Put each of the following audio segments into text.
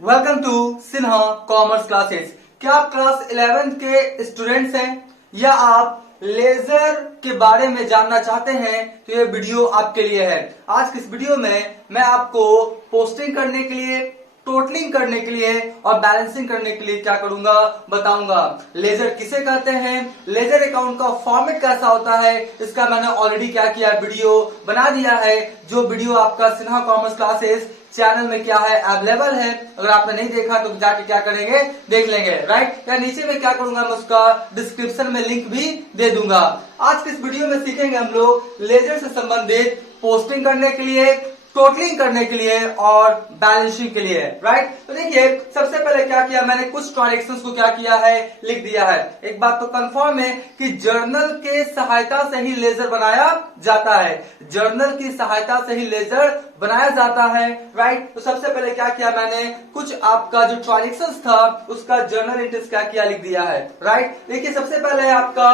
Welcome to Sinha commerce classes. क्या आप class 11th के स्टूडेंट्स हैं या आप लेजर के बारे में जानना चाहते हैं तो ये वीडियो आपके लिए है। आज की इस वीडियो में मैं आपको पोस्टिंग करने के लिए, टोटलिंग करने के लिए और बैलेंसिंग करने के लिए क्या करूंगा बताऊंगा। लेजर किसे कहते हैं, लेजर अकाउंट का फॉर्मेट कैसा होता है, इसका मैंने ऑलरेडी क्या किया, वीडियो बना दिया है। जो वीडियो आपका सिन्हा कॉमर्स क्लासेस चैनल में क्या है, अवेलेबल है। अगर आपने नहीं देखा तो जाके क्या करेंगे, देख लेंगे, राइट। या नीचे में क्या करूंगा, मैं उसका डिस्क्रिप्शन में लिंक भी दे दूंगा। आज के इस वीडियो में सीखेंगे हम लोग लेजर से संबंधित पोस्टिंग करने के लिए, टोटलिंग करने के लिए और बैलेंसिंग के लिए, राइट। तो देखिए सबसे पहले क्या किया मैंने, कुछ ट्रांजेक्शंस को क्या किया है, लिख दिया है। एक बात तो कंफर्म है कि जर्नल के सहायता से ही लेजर बनाया जाता है, जर्नल की सहायता से ही लेजर बनाया जाता है, राइट। तो सबसे पहले क्या किया मैंने, कुछ आपका जो ट्रांजेक्शंस था उसका जर्नल एंट्रीज क्या किया, लिख दिया है, राइट। देखिए सबसे पहले आपका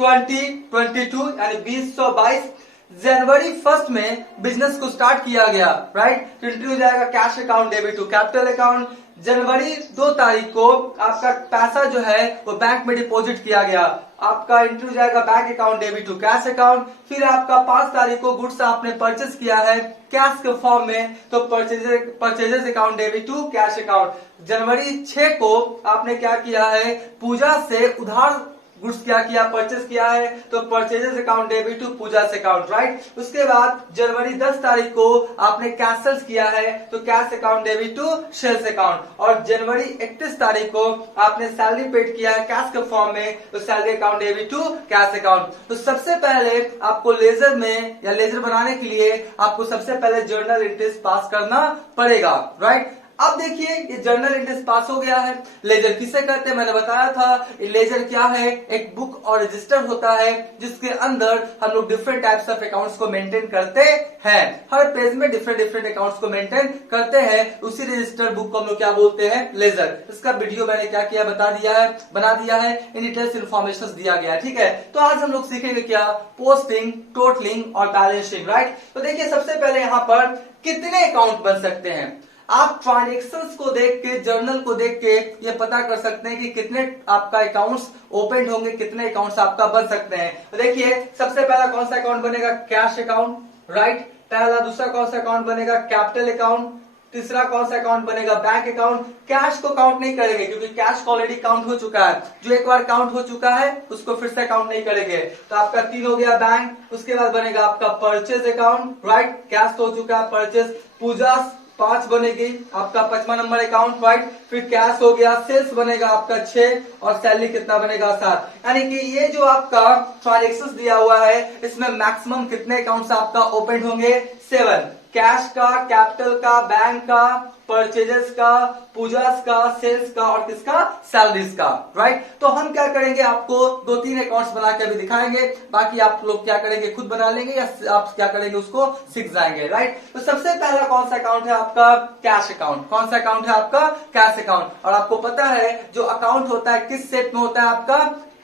2022 यानी 2022 जनवरी 1 में बिजनेस को स्टार्ट किया गया, राइट। तो एंट्री हो जाएगा cash account debit to capital account. जनवरी 2 तारीख को आपका पैसा जो है वो बैंक में डिपॉजिट किया गया, आपका एंट्री हो जाएगा bank account debit to cash account. फिर आपका 5 तारीख को गुड्स आपने परचेस किया है कैश के फॉर्म में, तो purchases account debit to cash account. जनवरी 6 को आपने क्या किया है, पूजा से उधार गुड्स क्या किया, परचेस किया है, तो purchases account debit to Pooja account, right. उसके बाद जनवरी 10 तारीख को आपने कैश सेल्स किया है, तो cash account debit to sales account. और जनवरी 31 तारीख को आपने सैलरी पेड किया है कैश के फॉर्म में, तो salary account debit to cash account. तो सबसे पहले आपको लेजर में या लेजर बनाने के लिए आपको सबसे पहले जर्नल एंट्रीज पास करना पड़ेगा, राइट। अब देखिए ये जर्नल एंट्रीज पास हो गया है। लेजर किसे कहते हैं मैंने बताया था, लेजर क्या है, एक बुक और रजिस्टर होता है जिसके अंदर हम लोग डिफरेंट टाइप्स ऑफ अकाउंट्स को मेंटेन करते हैं। हर पेज में डिफरेंट डिफरेंट अकाउंट्स को मेंटेन करते हैं, उसी रजिस्टर बुक को हम लोग क्या बोलते हैं, लेजर। इसका वीडियो मैंने क्या किया, बता दिया है, बना दिया है, इन डिटेल्स इन्फॉर्मेशन दिया गया है, ठीक है। तो आज हम लोग सीखेंगे क्या, पोस्टिंग, टोटलिंग और बैलेंसिंग, राइट। तो देखिए सबसे पहले यहाँ पर कितने अकाउंट बन सकते हैं, आप ट्रांजेक्शंस को देख के, जर्नल को देख के ये पता कर सकते हैं कि कितने आपका अकाउंट्स ओपन होंगे, कितने अकाउंट्स आपका बन सकते हैं। तो देखिए सबसे पहला कौन सा अकाउंट बनेगा, कैश अकाउंट, राइट, पहला। दूसरा कौन सा अकाउंट बनेगा, कैपिटल अकाउंट। तीसरा कौन सा अकाउंट बनेगा, बैंक अकाउंट। कैश को काउंट नहीं करेंगे क्योंकि कैश ऑलरेडी काउंट हो चुका है, जो एक बार काउंट हो चुका है उसको फिर से काउंट नहीं करेंगे। तो आपका 3 हो गया बैंक। उसके बाद बनेगा आपका परचेज अकाउंट, राइट, कैश तो हो चुका है, परचेज। पूजा 5 बनेगी, आपका 5वां नंबर अकाउंट, राइट। फिर कैश हो गया, सेल्स बनेगा आपका 6 और सैलरी कितना बनेगा 7। यानी कि ये जो आपका ट्रांजेक्शंस दिया हुआ है इसमें मैक्सिमम कितने अकाउंट्स आपका ओपन होंगे, 7। कैश का, कैपिटल का, बैंक का, परचेजेस का, पूजास का, सेल्स का और किसका, सैलरीज का, राइट। तो हम क्या करेंगे, आपको 2-3 अकाउंट्स बना के अभी दिखाएंगे, बाकी आप लोग क्या करेंगे, खुद बना लेंगे या आप क्या करेंगे उसको सीख जाएंगे, राइट। तो सबसे पहला कौन सा अकाउंट है आपका, कैश अकाउंट। कौन सा अकाउंट है आपका, कैश अकाउंट। और आपको पता है जो अकाउंट होता है किस शेप में होता है आपका,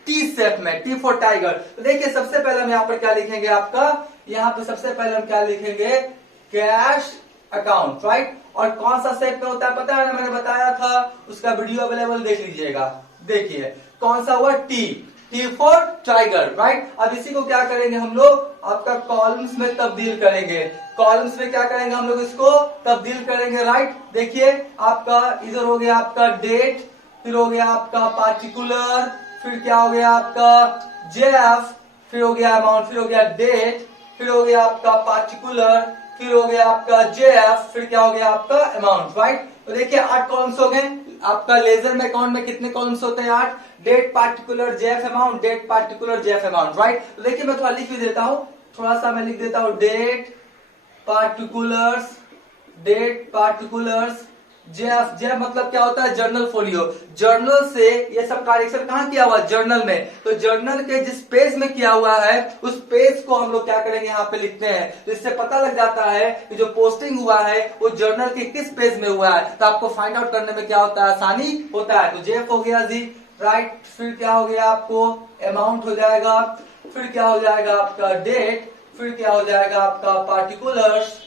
टी शेप में, टी फॉर टाइगर। तो देखिए सबसे पहले हम यहाँ पर क्या लिखेंगे, आपका यहाँ पे सबसे पहले हम क्या लिखेंगे, कैश अकाउंट, राइट। और कौन सा शेप में होता है पता है ना, मैंने बताया था, उसका वीडियो अवेलेबल देख लीजिएगा। देखिए कौन सा हुआ, टी फॉर टाइगर, राइट। अब इसी को क्या करेंगे हम लोग, आपका कॉलम्स में तब्दील करेंगे। कॉलम्स में क्या करेंगे हम लोग, इसको तब्दील करेंगे, राइट। देखिए आपका इधर हो गया आपका डेट, फिर हो गया आपका पार्टिकुलर, फिर क्या हो गया आपका जेएफ, फिर हो गया अमाउंट, फिर हो गया डेट, फिर हो गया आपका पार्टिकुलर, फिर हो गया आपका जेएफ, फिर क्या हो गया आपका अमाउंट, राइट। तो देखिए 8 कॉलम्स हो गए। आपका लेजर में अकाउंट में कितने कॉलम्स होते हैं, 8। Date, particular, JF amount, date, particular, JF amount, right. तो देखिए मैं थोड़ा लिख भी देता हूं, थोड़ा सा मैं लिख देता हूं, date, particulars, date, particulars, JF. JF मतलब क्या होता है, जर्नल फोलियो। जर्नल से ये सब ट्रांजेक्शन कहाँ किया हुआ, जर्नल में। तो जर्नल के जिस पेज में किया हुआ है उस पेज को हम लोग क्या करेंगे, यहाँ पे लिखते हैं। तो इससे पता लग जाता है कि जो पोस्टिंग हुआ है वो जर्नल के किस पेज में हुआ है, तो आपको फाइंड आउट करने में क्या होता है, आसानी होता है। तो जेएफ हो गया जी, राइट। फिर क्या हो गया, आपको अमाउंट हो जाएगा, फिर क्या हो जाएगा आपका डेट, फिर क्या हो जाएगा आपका पार्टिकुलर्स,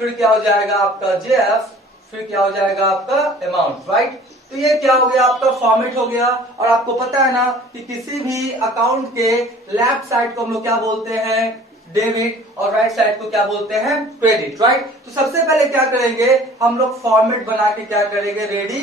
फिर क्या हो जाएगा आपका जेएफ, फिर क्या हो जाएगा आपका अमाउंट, राइट। तो ये क्या हो गया आपका फॉर्मेट हो गया। और आपको पता है ना कि किसी भी अकाउंट के लेफ्ट साइड को हम लोग क्या बोलते हैं, डेबिट, और राइट साइड को क्या बोलते हैं, क्रेडिट, राइट। तो सबसे पहले क्या करेंगे हम लोग, फॉर्मेट बना के क्या करेंगे, रेडी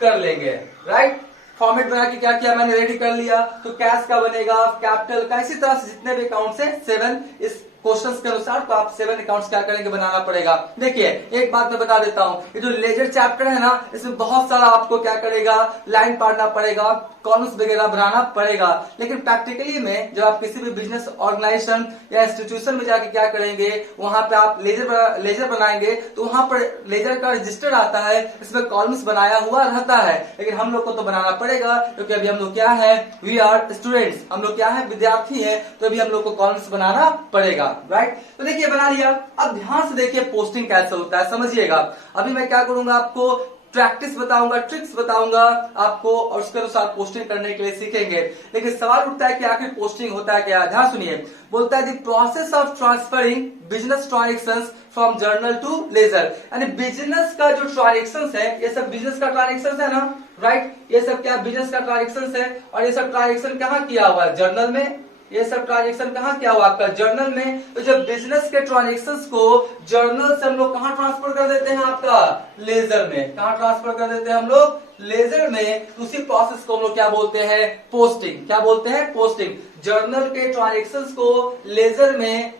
कर लेंगे, राइट। फॉर्मेट बना के क्या किया मैंने, रेडी कर लिया। तो कैश का बनेगा, कैपिटल का, इसी तरह से जितने भी अकाउंट है 7 इस क्वेश्चंस के अनुसार, तो आप 7 अकाउंट्स क्या करेंगे, बनाना पड़ेगा। देखिए एक बात मैं बता देता हूं, ये जो लेजर चैप्टर है ना, इसमें बहुत सारा आपको क्या करेगा, लाइन पढ़ना पड़ेगा, कॉलम्स वगैरह बनाना पड़ेगा। लेकिन प्रैक्टिकली में जब आप किसी भी बिजनेस ऑर्गेनाइजेशन या इंस्टीट्यूशन में जाके क्या करेंगे, वहां पे आप लेजर बनाएंगे, तो वहां पर लेजर का रजिस्टर आता है, इसमें कॉलम्स बनाया हुआ रहता है। लेकिन हम लोग को तो बनाना पड़ेगा, क्योंकि अभी हम लोग क्या है, वी आर स्टूडेंट्स, हम लोग क्या है, विद्यार्थी है, तो अभी हम लोग को कॉलम्स बनाना पड़ेगा, राइट। तो देखिए बना लिया। अब ध्यान से देखिए पोस्टिंग कैसे होता है, समझिएगा। अभी मैं क्या करूंगा, आपको प्रैक्टिस बताऊंगा, ट्रिक्स बताऊंगा आपको, और उसके अनुसार पोस्टिंग करने के लिए सीखेंगे। लेकिन सवाल उठता है कि आखिर पोस्टिंग होता है क्या। ध्यान सुनिए, बोलता है the process of transferring business transactions from journal to ledger. यानी बिजनेस का जो ट्रांजेक्शंस है, ये सब बिजनेस का ट्रांजेक्शंस है ना, राइट। ये सब क्या बिजनेस का ट्रांजेक्शंस है, और ये सब ट्रांजेक्शन कहाँ किया हुआ है, जर्नल में। ये सब ट्रांजेक्शन कहाँ किया हुआ आपका, जर्नल में। तो जब बिजनेस के ट्रांजेक्शंस को जर्नल से हम लोग कहाँ ट्रांसफर कर देते हैं, आपका लेजर में। कहाँ ट्रांसफर कर देते हैं हम लोग, लेजर में। उसी प्रोसेस को हम लोग क्या बोलते हैं, पोस्टिंग। क्या बोलते हैं, पोस्टिंग। जर्नल के ट्रांजेक्शंस को लेजर में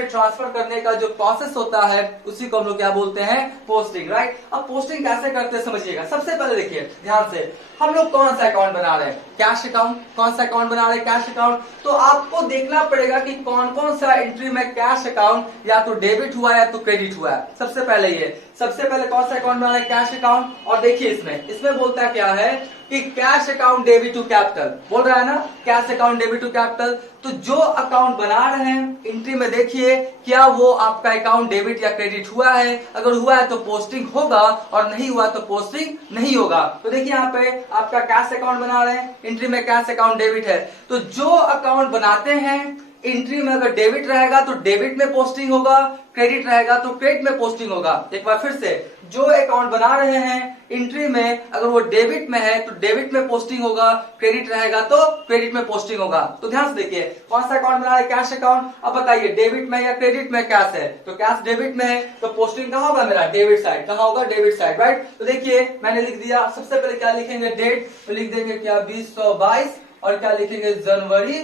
ट्रांसफर करने का जो प्रोसेस होता है, उसी को हम लोग क्या बोलते हैं, पोस्टिंग, राइट। अब पोस्टिंग कैसे करते हैं समझिएगा। सबसे पहले देखिए ध्यान से, हम लोग कौन सा अकाउंट बना रहे हैं, कैश अकाउंट। कौन सा अकाउंट बना रहे हैं, कैश अकाउंट। तो आपको देखना पड़ेगा कि कौन कौन सा एंट्री में कैश अकाउंट या तो डेबिट हुआ है या तो क्रेडिट हुआ है। सबसे पहले कौन सा अकाउंट बना रहे हैं, कैश अकाउंट। और देखिए इसमें बोलता क्या है कि cash account debit to capital, बोल रहा है ना, cash account debit to capital. तो जो अकाउंट बना रहे हैं एंट्री में देखिए क्या वो आपका अकाउंट डेबिट या क्रेडिट हुआ है। अगर हुआ है तो पोस्टिंग होगा, और नहीं हुआ तो पोस्टिंग नहीं होगा। तो देखिए यहाँ पे आपका कैश अकाउंट बना रहे हैं, एंट्री में कैश अकाउंट डेबिट है। तो जो अकाउंट बनाते हैं एंट्री में अगर डेबिट रहेगा तो डेबिट में पोस्टिंग होगा, क्रेडिट रहेगा तो क्रेडिट में पोस्टिंग होगा। एक बार फिर से, जो अकाउंट बना रहे हैं एंट्री में अगर वो डेबिट में है तो डेबिट में पोस्टिंग होगा, क्रेडिट रहेगा तो क्रेडिट में पोस्टिंग होगा। तो ध्यान से देखिए कौन सा अकाउंट बना रहे हैं, कैश अकाउंट। अब बताइए डेबिट में या क्रेडिट में कैश है, तो कैश डेबिट में है, तो पोस्टिंग कहाँ होगा मेरा, डेबिट साइड। कहाँ होगा, डेबिट साइड, राइट। तो देखिए मैंने लिख दिया, सबसे पहले क्या लिखेंगे, डेट। तो लिख देंगे क्या 2022, और क्या लिखेंगे, जनवरी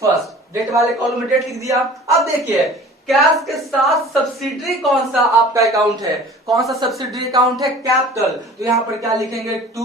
1। डेट वाले कॉलम में डेट लिख दिया। अब देखिए कैश के साथ सब्सिडरी कौन सा आपका अकाउंट है, कौन सा सब्सिडरी अकाउंट है, कैपिटल। तो यहां पर क्या लिखेंगे, टू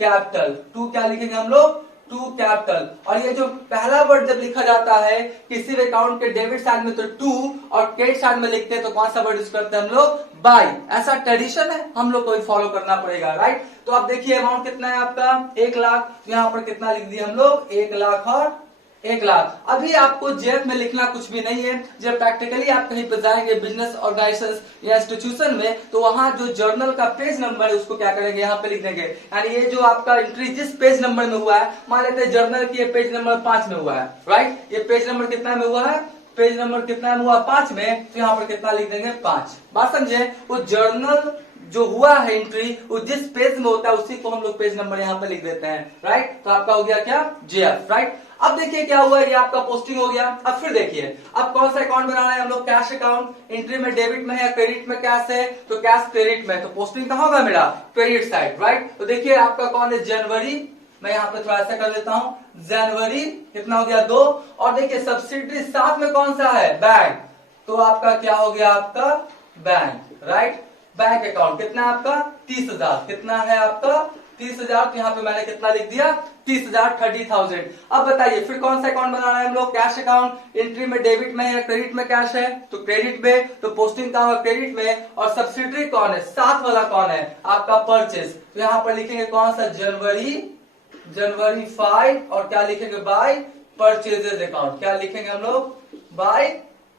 कैपिटल। टू क्या लिखेंगे हम लोग, टू कैपिटल। और ये जो पहला वर्ड जब लिखा जाता है किसी भी अकाउंट के डेबिट साइड में तो टू, और क्रेडिट साइड में लिखते हैं तो कौन सा वर्ड यूज करते हैं हम लोग, बाय। ऐसा ट्रेडिशन है, हम लोग को भी फॉलो करना पड़ेगा, राइट। तो आप देखिए अमाउंट कितना है आपका, 1 लाख। यहाँ पर कितना लिख दिया हम लोग, 1 लाख और 1 लाख। अभी आपको जेएफ में लिखना कुछ भी नहीं है। जब प्रैक्टिकली आप कहीं पर जाएंगे बिजनेस ऑर्गेनाइजेशन या इंस्टीट्यूशन में, तो वहां जो जर्नल का पेज नंबर है उसको क्या करेंगे, यहाँ पे लिख देंगे। यानी ये जो आपका एंट्री जिस पेज नंबर में हुआ है, मान लेते हैं जर्नल की पेज नंबर 5 में हुआ है, राइट। ये पेज नंबर कितना में हुआ है, पेज नंबर कितना में हुआ, 5 में। तो यहाँ पर कितना लिख देंगे, 5। बात समझे, वो जर्नल जो हुआ है एंट्री वो जिस पेज में होता है उसी को हम लोग पेज नंबर यहाँ पे लिख देते हैं, राइट। तो आपका हो गया क्या, जेएफ, राइट। अब देखिए क्या हुआ, ये आपका पोस्टिंग हो गया। अब फिर देखिए अब कौन सा अकाउंट बनाना है हम लोग, कैश अकाउंट। एंट्री में डेबिट में है या क्रेडिट में कैश है, तो कैश क्रेडिट में, तो पोस्टिंग कहाँ होगा मेरा, क्रेडिट साइड, राइट। तो देखिए आपका कौन है, जनवरी। मैं यहाँ पे थोड़ा सा कर देता हूँ, जनवरी कितना हो गया, 2। और देखिए सब्सिडरी साथ में कौन सा है, बैंक। तो आपका क्या हो गया, आपका बैंक, राइट। बैंक अकाउंट कितना है आपका, 30,000। कितना है आपका, 30,000। तो यहाँ पे मैंने कितना लिख दिया, 30,000, 30,000। अब बताइए फिर कौन सा अकाउंट बनाना है हम लोग, कैश अकाउंट। एंट्री में डेबिट में है या क्रेडिट में कैश है, तो क्रेडिट में, तो पोस्टिंग का होगा क्रेडिट में। और सब्सिडरी कौन है, साथ वाला कौन है, आपका परचेज। तो यहाँ पर लिखेंगे कौन सा, जनवरी 5। और क्या लिखेंगे, बाय परचेजेज अकाउंट। क्या लिखेंगे हम लोग, बाय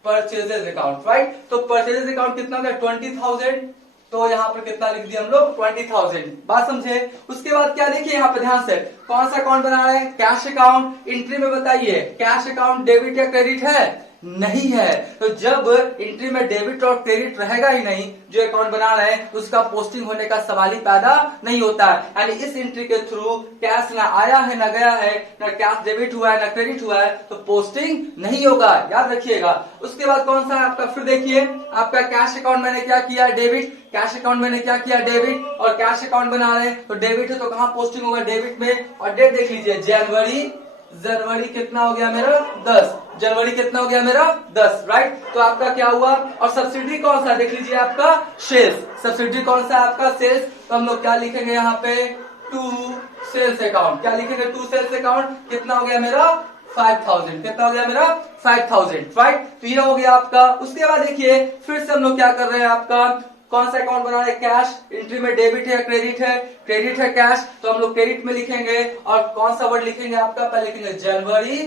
परचेजेज अकाउंट, राइट। तो परचेजेज अकाउंट कितना हो गया, 20,000। तो यहाँ पर कितना लिख दिया हम लोग, 20,000। बात समझे। उसके बाद क्या देखिए यहाँ पे ध्यान से, कौन सा अकाउंट बना रहे हैं, कैश अकाउंट। एंट्री में बताइए कैश अकाउंट डेबिट या क्रेडिट है, नहीं है। तो जब एंट्री में डेबिट और क्रेडिट रहेगा ही नहीं, जो अकाउंट बना रहे हैं उसका पोस्टिंग होने का सवाल ही पैदा नहीं होता है। यानी इस एंट्री के थ्रू कैश ना आया है ना गया है, ना कैश डेबिट हुआ है ना क्रेडिट हुआ है, तो पोस्टिंग नहीं होगा, याद रखिएगा। उसके बाद कौन सा है आपका, फिर देखिए आपका कैश अकाउंट मैंने क्या किया, डेबिट। कैश अकाउंट मैंने क्या किया, डेबिट। और कैश अकाउंट बना रहे हैं तो डेबिट है तो कहां पोस्टिंग होगा, डेबिट में। और डेट देख लीजिए, जनवरी कितना हो गया मेरा 10, जनवरी कितना हो गया मेरा 10, राइट। तो आपका क्या हुआ। और सब्सिडी कौन सा देख लीजिए, आपका सेल्स। सब्सिडी कौन सा है आपका, सेल्स। तो हम लोग क्या लिखेंगे यहाँ पे, टू सेल्स अकाउंट। क्या लिखेंगे, टू सेल्स अकाउंट। कितना हो गया मेरा 5000, कितना हो गया मेरा 5000, राइट। तो ये हो गया आपका। उसके बाद देखिए फिर से हम लोग क्या कर रहे हैं, आपका कौन सा अकाउंट बना रहे हैं, कैश। एंट्री में डेबिट है क्रेडिट है, क्रेडिट है कैश, तो हम लोग क्रेडिट में लिखेंगे। और कौन सा वर्ड लिखेंगे आपका, पहले लिखेंगे जनवरी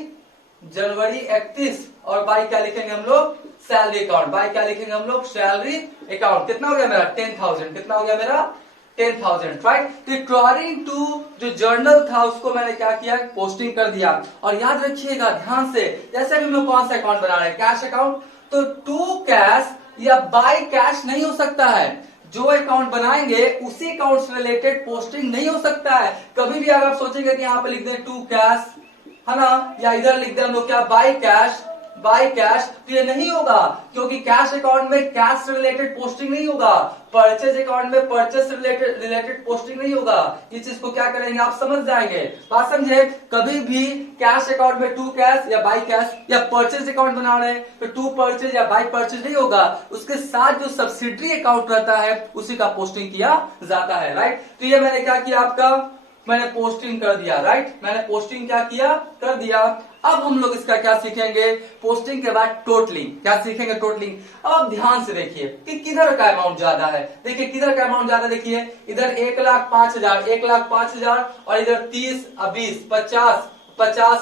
31। और बाई क्या लिखेंगे हम लोग, सैलरी अकाउंट। बाई क्या लिखेंगे हम लोग, सैलरी अकाउंट। कितना हो गया मेरा 10,000, कितना हो गया मेरा 10,000, राइट। तो अकॉर्डिंग टू जो जर्नल था उसको मैंने क्या किया, पोस्टिंग कर दिया। और याद रखिएगा ध्यान से, जैसे भी हम लोग कौन सा अकाउंट बना रहे हैं, कैश अकाउंट, तो टू कैश या बाय कैश नहीं हो सकता है। जो अकाउंट बनाएंगे उसी अकाउंट से रिलेटेड पोस्टिंग नहीं हो सकता है। कभी भी अगर आप सोचेंगे कि यहाँ पे लिख दें टू कैश, है ना, या इधर लिख दें हम लोग क्या, बाय कैश, तो ये नहीं होगा, क्योंकि कैश अकाउंट में कैश से रिलेटेड पोस्टिंग नहीं होगा, परचेज अकाउंट में परचेज से रिलेटेड पोस्टिंग नहीं होगा। इस चीज को क्या करेंगे आप समझ जाएंगे, बात समझे। कभी भी कैश अकाउंट में टू कैश या बाई कैश या परचेज अकाउंट बना रहे हैं तो टू परचेज या बाई परचेज नहीं होगा, उसके साथ जो सब्सिडरी अकाउंट रहता है उसी का पोस्टिंग किया जाता है, राइट। तो ये मैंने क्या किया, आपका मैंने पोस्टिंग कर दिया, राइट। मैंने पोस्टिंग क्या किया, कर दिया। अब हम लोग इसका क्या सीखेंगे, पोस्टिंग के बाद टोटलिंग। क्या सीखेंगे, टोटलिंग। अब आप ध्यान से देखिए कि किधर का अमाउंट ज्यादा है। देखिए किधर का अमाउंट ज्यादा, देखिए इधर 1,05,000 और इधर 30, 20, 50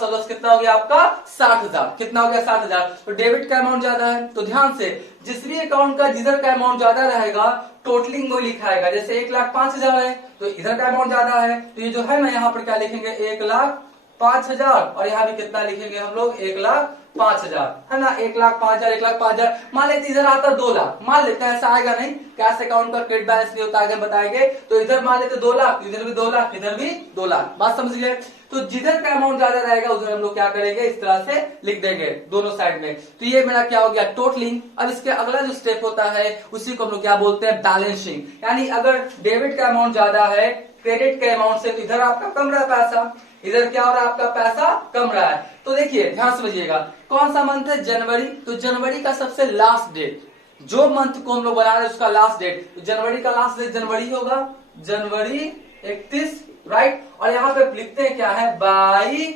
और 10 कितना हो गया आपका 60,000, कितना हो गया 60,000। तो डेबिट का अमाउंट ज्यादा है, तो ध्यान से जिस भी अकाउंट का जिधर का अमाउंट ज्यादा रहेगा टोटलिंग वो लिखाएगा। जैसे 1,05,000 है तो इधर का अमाउंट ज्यादा है, तो ये जो है ना यहाँ पर क्या लिखेंगे 1,05,000 और यहाँ भी कितना लिखेंगे हम लोग 1,05,000, है ना। 1,05,000, 1,05,000। मान लेते इधर आता 2 लाख, मान लेते हैं, ऐसा आएगा नहीं, कैश अकाउंट का क्रेडिट बैलेंस नहीं होता, आगे बताएंगे। तो इधर मान लेते 2 लाख, इधर भी 2 लाख, इधर भी 2 लाख, बात समझ गए। तो जिधर का अमाउंट ज्यादा रहेगा उधर हम लोग क्या करेंगे, इस तरह से लिख देंगे दोनों साइड में। तो ये मेरा क्या हो गया टोटलिंग। अब इसके अगला जो स्टेप होता है उसी को हम लोग क्या बोलते हैं, बैलेंसिंग। यानी अगर डेबिट का अमाउंट ज्यादा है क्रेडिट के अमाउंट से, तो इधर आपका कम रहा पैसा, इधर क्या हो रहा है आपका पैसा कम रहा है। तो देखिए ध्यान समझिएगा, कौन सा मंथ है, जनवरी। तो जनवरी का सबसे लास्ट डेट, जो मंथ को हम लोग बना रहे हैं उसका लास्ट डेट, तो जनवरी का लास्ट डेट जनवरी होगा, जनवरी 31, राइट। और यहाँ पे लिखते हैं क्या है, बाई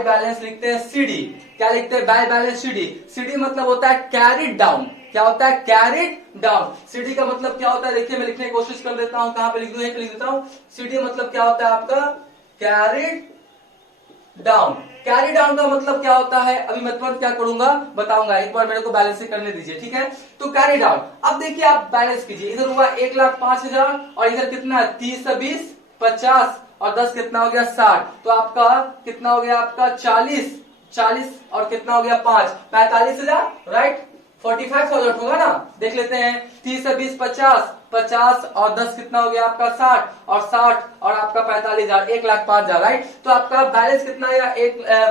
बैलेंस लिखते हैं सीडी। क्या लिखते हैं, बाई बैलेंस सीडी। सीडी मतलब होता है कैरिड डाउन। क्या होता है, कैरिड डाउन। सीडी का मतलब क्या होता है, देखिए मैं लिखने की कोशिश कर देता हूं, कहां पे लिख दूं, लिख देता हूं। सीडी मतलब क्या होता है आपका, कैरिड डाउन। कैरी डाउन का मतलब क्या होता है, अभी मैं तुरंत क्या करूंगा बताऊंगा, एक बार मेरे को बैलेंसिंग करने दीजिए, ठीक है। तो कैरी डाउन, अब देखिए आप बैलेंस कीजिए, इधर हुआ 1,05,000 और इधर कितना है 30 से 20, 50 और 10 कितना हो गया 60। तो आपका कितना हो गया आपका 40 और कितना हो गया 5, 45,000, राइट। 45,000 होगा ना, देख लेते हैं। 30 से 20, 50 और 10 कितना हो गया आपका 60 और 60 और आपका 45,000, 1,05,000, राइट। तो आपका बैलेंस कितना है,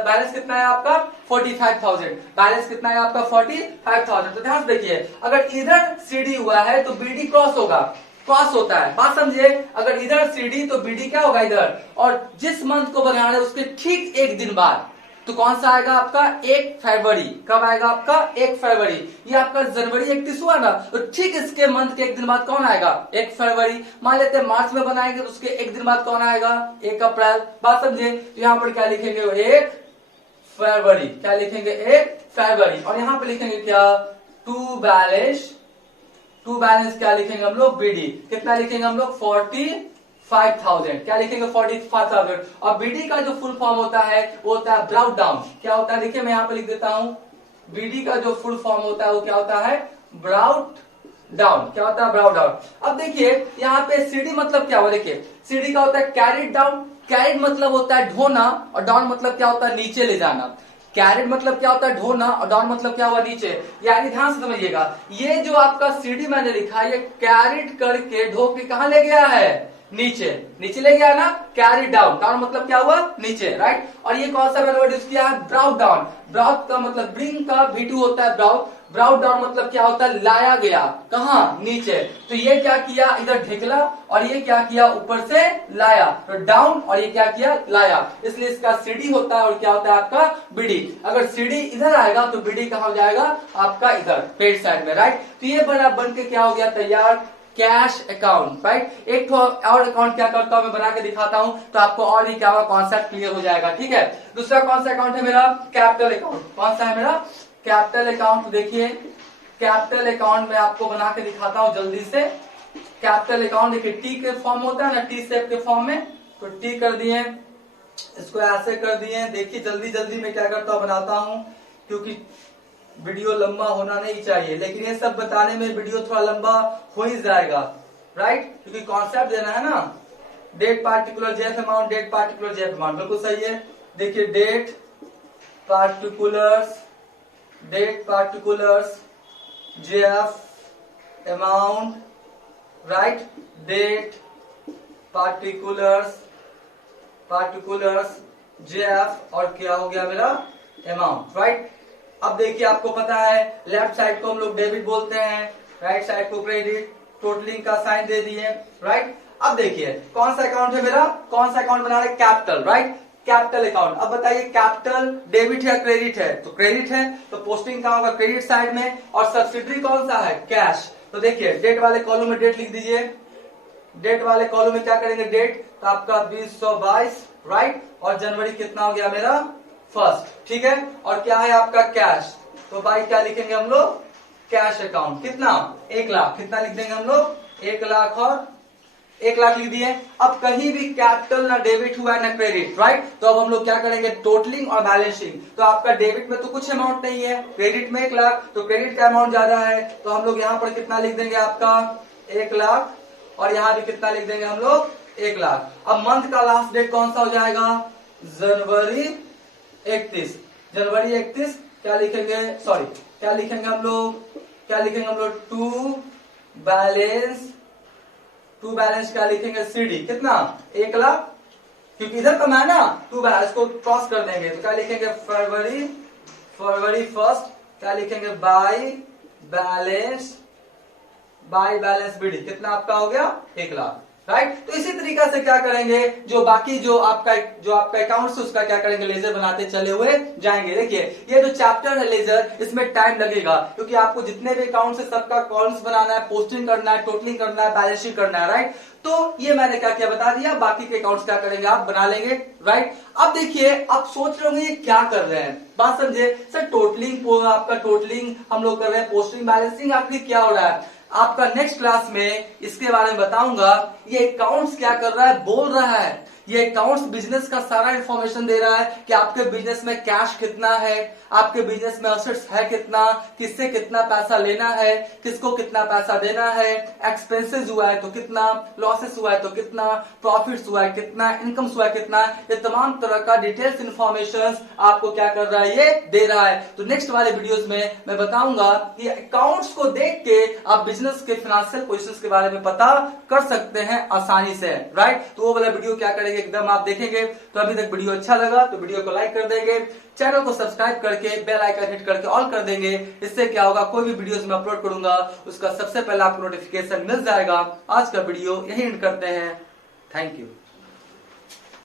बैलेंस कितना है आपका 45,000। बैलेंस कितना है आपका 45,000। तो ध्यान से देखिए, अगर इधर सीडी हुआ है तो बीडी क्रॉस होगा, क्रॉस होता है, बात समझिए। अगर इधर सीडी तो बीडी क्या होगा इधर। और जिस मंथ को बना रहे हैं उसके ठीक एक दिन बाद तो कौन सा आएगा आपका 1 फरवरी। कब आएगा आपका 1 फरवरी। ये आपका जनवरी 31 हुआ ना, तो ठीक इसके मंथ के एक दिन बाद कौन आएगा 1 फरवरी। मान लेते हैं मार्च में बनाएंगे तो उसके एक दिन बाद कौन आएगा 1 अप्रैल, बात समझे। तो यहाँ पर क्या लिखेंगे 1 फरवरी, क्या लिखेंगे 1 फरवरी। और यहाँ पे लिखेंगे क्या टू बैलेंस क्या लिखेंगे हम लोग बीडी। कितना लिखेंगे हम लोग 45,000। क्या लिखेंगे 45,000। और बीडी का जो फुल फॉर्म होता है वो होता है ब्राउट डाउन। क्या होता है, देखिए मैं यहाँ पे लिख देता हूँ, बीडी का जो फुल फॉर्म होता है वो क्या होता है ब्राउट डाउन। क्या होता है ब्राउट डाउन। अब देखिए यहाँ पे सीडी मतलब क्या हुआ, देखिए सीडी का होता है कैरिड डाउन। कैरिड मतलब होता है ढोना और डाउन मतलब क्या होता है नीचे ले जाना। कैरिड मतलब क्या होता है ढोना, और डाउन मतलब क्या हुआ नीचे। यानी ध्यान से समझिएगा, ये जो आपका सीडी मैंने लिखा है ये कैरिड करके ढो के कहां ले गया है, नीचे। नीचे ले गया ना, कैरी डाउन। डाउन मतलब क्या हुआ, नीचे, राइट। और ये कौन सा मैंने वर्ड यूज किया है, ब्राउट डाउन। ब्राउट का मतलब ब्रिंग का V2 होता है ब्राउट। ब्राउट डाउन मतलब क्या होता है, लाया गया, कहां, नीचे। तो ये क्या किया, इधर ढेकला, और ये क्या किया, ऊपर से लाया। तो डाउन, और ये क्या किया, लाया। इसलिए इसका सीडी होता है और क्या होता है आपका बीडी। अगर सीडी इधर आएगा तो बीडी कहां हो जाएगा, आपका इधर पेट साइड में, राइट। तो ये बन के क्या हो गया तैयार, कैश अकाउंट, राइट। एक तो और अकाउंट क्या करता हूं मैं बना के दिखाता हूं, तो आपको और भी क्या होगा, कॉन्सेप्ट क्लियर हो जाएगा, ठीक है। दूसरा कौन सा अकाउंट है मेरा, कैपिटल अकाउंट। कौन सा है मेरा, कैपिटल अकाउंट। देखिए कैपिटल अकाउंट में आपको बना के दिखाता हूं जल्दी से। कैपिटल अकाउंट देखिए टी के फॉर्म होता है ना, टी शेप के फॉर्म में, तो टी कर दिए, इसको ऐसे कर दिए। देखिए जल्दी जल्दी मैं क्या करता हूं, बनाता हूं, क्योंकि वीडियो लंबा होना नहीं चाहिए, लेकिन ये सब बताने में वीडियो थोड़ा लंबा हो ही जाएगा, राइट, क्योंकि कॉन्सेप्ट देना है ना। Date particular JF amount, date particular JF amount, बिल्कुल सही है। देखिए date particulars, date particulars JF amount, right. Date particulars, particulars JF, और क्या हो गया मेरा, अमाउंट, राइट। अब देखिए आपको पता है लेफ्ट साइड को हम लोग डेबिट बोलते हैं, राइट साइड को क्रेडिट। टोटलिंग का साइन दे दिए, राइट। अब देखिए कौन सा अकाउंट है मेरा, कौन सा अकाउंट बना रहे, कैपिटल, राइट, कैपिटल अकाउंट। अब बताइए कैपिटल डेबिट है क्रेडिट है, तो क्रेडिट है तो पोस्टिंग कहां होगा, क्रेडिट साइड में। और सब्सिडरी कौन सा है, कैश। तो देखिए डेट वाले कॉलम में डेट लिख दीजिए। डेट वाले कॉलम में क्या करेंगे, डेट तो आपका 2022, राइट। और जनवरी कितना हो गया मेरा, फर्स्ट, ठीक है। और क्या है आपका कैश, तो भाई क्या लिखेंगे हम लोग, कैश अकाउंट। कितना, 1 लाख। कितना लिख देंगे हम लोग, 1 लाख, और 1 लाख लिख दिए। अब कहीं भी कैपिटल ना डेबिट हुआ है ना क्रेडिट, राइट। तो अब हम लोग क्या करेंगे, टोटलिंग और बैलेंसिंग। तो आपका डेबिट में तो कुछ अमाउंट नहीं है, क्रेडिट में 1 लाख, तो क्रेडिट का अमाउंट ज्यादा है, तो हम लोग यहाँ पर कितना लिख देंगे आपका 1 लाख, और यहाँ भी कितना लिख देंगे हम लोग 1 लाख। अब मंथ का लास्ट डेट कौन सा हो जाएगा, जनवरी 31। जनवरी 31 क्या लिखेंगे, सॉरी क्या लिखेंगे हम लोग, क्या लिखेंगे हम लोग, टू बैलेंस क्या लिखेंगे, सीडी। कितना, 1 लाख, क्योंकि इधर कम है ना, टू बैलेंस को क्रॉस कर देंगे, तो क्या लिखेंगे, फरवरी 1 क्या लिखेंगे, बाई बैलेंस बीडी। कितना आपका हो गया, 1 लाख, राइट। तो इसी तरीका से क्या करेंगे, जो बाकी जो आपका अकाउंट है उसका क्या करेंगे, लेजर बनाते चले हुए जाएंगे। देखिए ये जो चैप्टर है लेजर, इसमें टाइम लगेगा, क्योंकि आपको जितने भी अकाउंट है सबका कॉलम्स बनाना है, पोस्टिंग करना है, टोटलिंग करना है, बैलेंस शीट करना है, राइट। तो ये मैंने क्या क्या बता दिया, बाकी के अकाउंट्स क्या करेंगे, आप बना लेंगे, राइट। अब देखिए आप सोच रहे होंगे ये क्या कर रहे हैं, बात समझे सर। टोटलिंग, आपका टोटलिंग हम लोग कर रहे हैं, पोस्टिंग बैलेंसिंग आखिर क्या हो रहा है। आपका नेक्स्ट क्लास में इसके बारे में बताऊंगा। ये अकाउंट्स क्या कर रहा है, बोल रहा है, ये अकाउंट्स बिजनेस का सारा इंफॉर्मेशन दे रहा है कि आपके बिजनेस में कैश कितना है, आपके बिजनेस में असेट्स है कितना, किससे कितना पैसा लेना है, किसको कितना पैसा देना है, एक्सपेंसेस हुआ है तो कितना, लॉसेस हुआ है तो कितना, प्रॉफिट्स हुआ है कितना, इनकम्स हुआ है कितना, ये तमाम तरह का डिटेल्स इंफॉर्मेशन आपको क्या कर रहा है, ये दे रहा है। तो नेक्स्ट वाले वीडियोस में मैं बताऊंगा कि अकाउंट्स को देख के आप बिजनेस के फाइनेंशियल पोजीशंस के बारे में पता कर सकते हैं आसानी से, राइट। तो वो वाला वीडियो क्या करेंगे, एकदम आप देखेंगे। तो अभी तक वीडियो अच्छा लगा तो वीडियो को लाइक कर देंगे, चैनल को सब्सक्राइब करके बेल आइकन हिट करके ऑल कर देंगे। इससे क्या होगा, कोई भी वीडियोस मैं अपलोड करूंगा उसका सबसे पहले आपको नोटिफिकेशन मिल जाएगा। आज का वीडियो यही एंड करते हैं, थैंक यू।